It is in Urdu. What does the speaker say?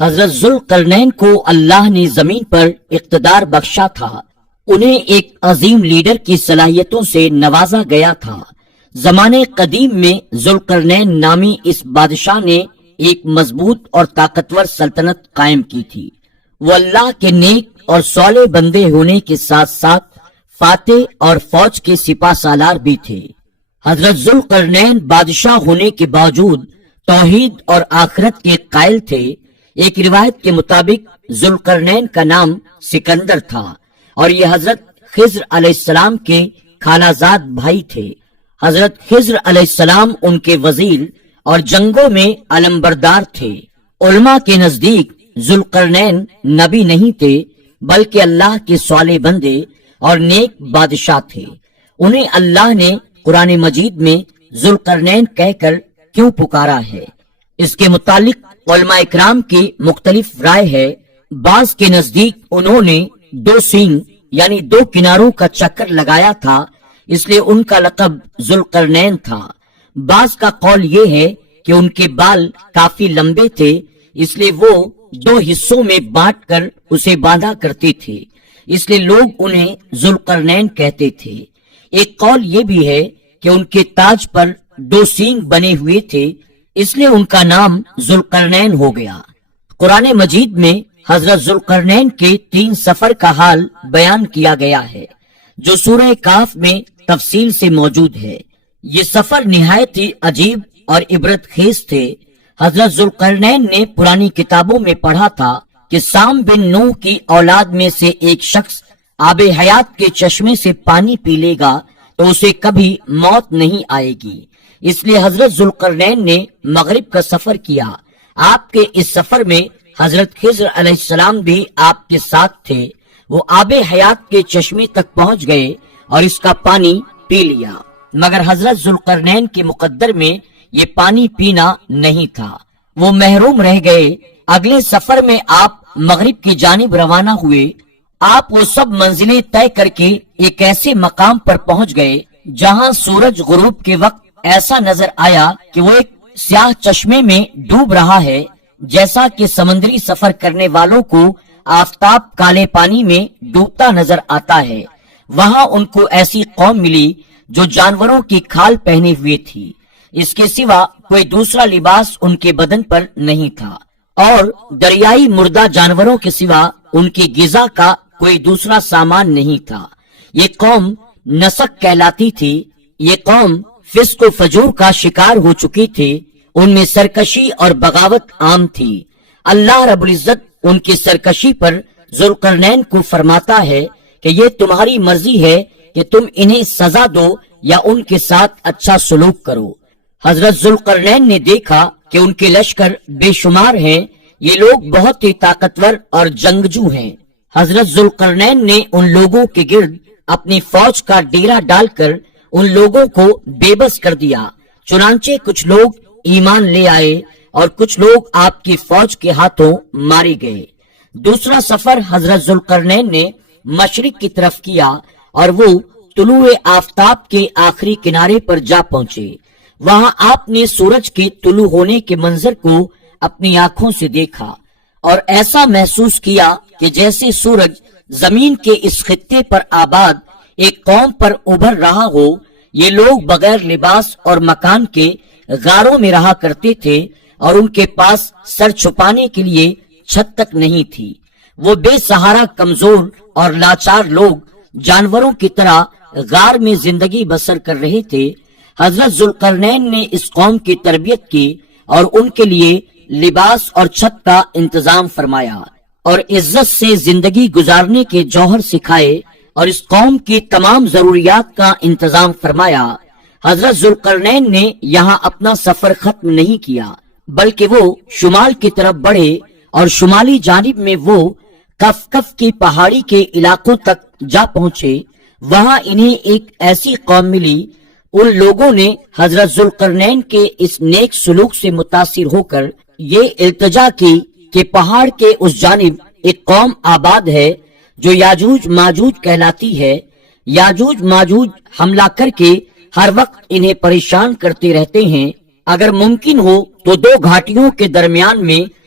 حضرت ذوالقرنین کو اللہ نے زمین پر اقتدار بخشا تھا. انہیں ایک عظیم لیڈر کی صلاحیتوں سے نوازا گیا تھا. زمانے قدیم میں ذوالقرنین نامی اس بادشاہ نے ایک مضبوط اور طاقتور سلطنت قائم کی تھی. وہ اللہ کے نیک اور صالح بندے ہونے کے ساتھ ساتھ فاتح اور فوج کے سپہ سالار بھی تھے. حضرت ذوالقرنین بادشاہ ہونے کے باوجود توحید اور آخرت کے قائل تھے. ایک روایت کے مطابق ذوالقرنین کا نام سکندر تھا اور یہ حضرت خضر علیہ السلام کے خالہ زاد بھائی تھے. حضرت خضر علیہ السلام ان کے وزیر اور جنگوں میں علمبردار تھے. علماء کے نزدیک ذوالقرنین نبی نہیں تھے بلکہ اللہ کے صالح بندے اور نیک بادشاہ تھے. انہیں اللہ نے قرآن مجید میں ذوالقرنین کہہ کر کیوں پکارا ہے؟ اس کے متعلق علماء اکرام کی مختلف رائے ہے. بعض کے نزدیک انہوں نے 2 سینگ یعنی 2 کناروں کا چکر لگایا تھا اس لیے ان کا لقب ذوالقرنین تھا. بعض کا قول یہ ہے کہ ان کے بال کافی لمبے تھے اس لیے وہ 2 حصوں میں بانٹ کر اسے باندھا کرتے تھے اس لیے لوگ انہیں ذوالقرنین کہتے تھے. ایک قول یہ بھی ہے کہ ان کے تاج پر 2 سینگ بنے ہوئے تھے اس لیے ان کا نام ذوالقرنین ہو گیا. قرآن مجید میں حضرت ذوالقرنین کے 3 سفر کا حال بیان کیا گیا ہے جو سورہ کہف میں تفصیل سے موجود ہے. یہ سفر نہایت ہی عجیب اور عبرت خیز تھے. حضرت ذوالقرنین نے پرانی کتابوں میں پڑھا تھا کہ سام بن نوح کی اولاد میں سے ایک شخص آب حیات کے چشمے سے پانی پی لے گا تو اسے کبھی موت نہیں آئے گی. اس لیے حضرت ذوالقرنین نے مغرب کا سفر کیا. آپ کے اس سفر میں حضرت خضر علیہ السلام بھی آپ کے ساتھ تھے. وہ آب حیات کے چشمے تک پہنچ گئے اور اس کا پانی پی لیا مگر حضرت ذوالقرنین کے مقدر میں یہ پانی پینا نہیں تھا. وہ محروم رہ گئے. اگلے سفر میں آپ مغرب کی جانب روانہ ہوئے. آپ وہ سب منزلیں طے کر کے ایک ایسے مقام پر پہنچ گئے جہاں سورج غروب کے وقت ایسا نظر آیا کہ وہ ایک سیاہ چشمے میں ڈوب رہا ہے جیسا کہ سمندری سفر کرنے والوں کو آفتاب کالے پانی میں ڈوبتا نظر آتا ہے. وہاں ان کو ایسی قوم ملی جو جانوروں کی کھال پہنے ہوئے تھی. اس کے سوا کوئی دوسرا لباس ان کے بدن پر نہیں تھا اور دریائی مردہ جانوروں کے سوا ان کی غذا کا کوئی دوسرا سامان نہیں تھا. یہ قوم نسک کہلاتی تھی. یہ قوم فسق و فجور کا شکار ہو چکی تھی. ان میں سرکشی اور بغاوت عام تھی. اللہ رب العزت ان کی سرکشی پر ذوالقرنین کو فرماتا ہے کہ یہ تمہاری مرضی ہے کہ تم انہیں سزا دو یا ان کے ساتھ اچھا سلوک کرو. حضرت ذوالقرنین نے دیکھا کہ ان کے لشکر بے شمار ہیں. یہ لوگ بہت ہی طاقتور اور جنگجو ہیں. حضرت ذوالقرنین نے ان لوگوں کے گرد اپنی فوج کا ڈیرا ڈال کر ان لوگوں کو بے بس کر دیا. چنانچہ کچھ لوگ ایمان لے آئے اور کچھ لوگ آپ کی فوج کے ہاتھوں مارے گئے. دوسرا سفر حضرت ذوالقرنین نے مشرق کی طرف کیا اور وہ طلوع آفتاب کے آخری کنارے پر جا پہنچے. وہاں آپ نے سورج کے طلوع ہونے کے منظر کو اپنی آنکھوں سے دیکھا اور ایسا محسوس کیا کہ جیسے سورج زمین کے اس خطے پر آباد ایک قوم پر ابھر رہا ہو. یہ لوگ بغیر لباس اور مکان کے غاروں میں رہا کرتے تھے اور ان کے پاس سر چھپانے کے لیے چھت تک نہیں تھی. وہ بے سہارا کمزور اور لاچار لوگ جانوروں کی طرح غار میں زندگی بسر کر رہے تھے. حضرت ذوالقرنین نے اس قوم کی تربیت کی اور ان کے لیے لباس اور چھت کا انتظام فرمایا اور عزت سے زندگی گزارنے کے جوہر سکھائے اور اس قوم کی تمام ضروریات کا انتظام فرمایا. حضرت ذوالقرنین نے یہاں اپنا سفر ختم نہیں کیا بلکہ وہ شمال کی طرف بڑھے اور شمالی جانب میں وہ کف کی پہاڑی کے علاقوں تک جا پہنچے. وہاں انہیں ایک ایسی قوم ملی. ان لوگوں نے حضرت ذوالقرنین کے اس نیک سلوک سے متاثر ہو کر یہ التجا کی کہ پہاڑ کے اس جانب ایک قوم آباد ہے جو یاجوج ماجوج کہلاتی ہے. یاجوج ماجوج حملہ کر کے ہر وقت انہیں پریشان کرتے رہتے ہیں. اگر ممکن ہو تو 2 گھاٹیوں کے درمیان میں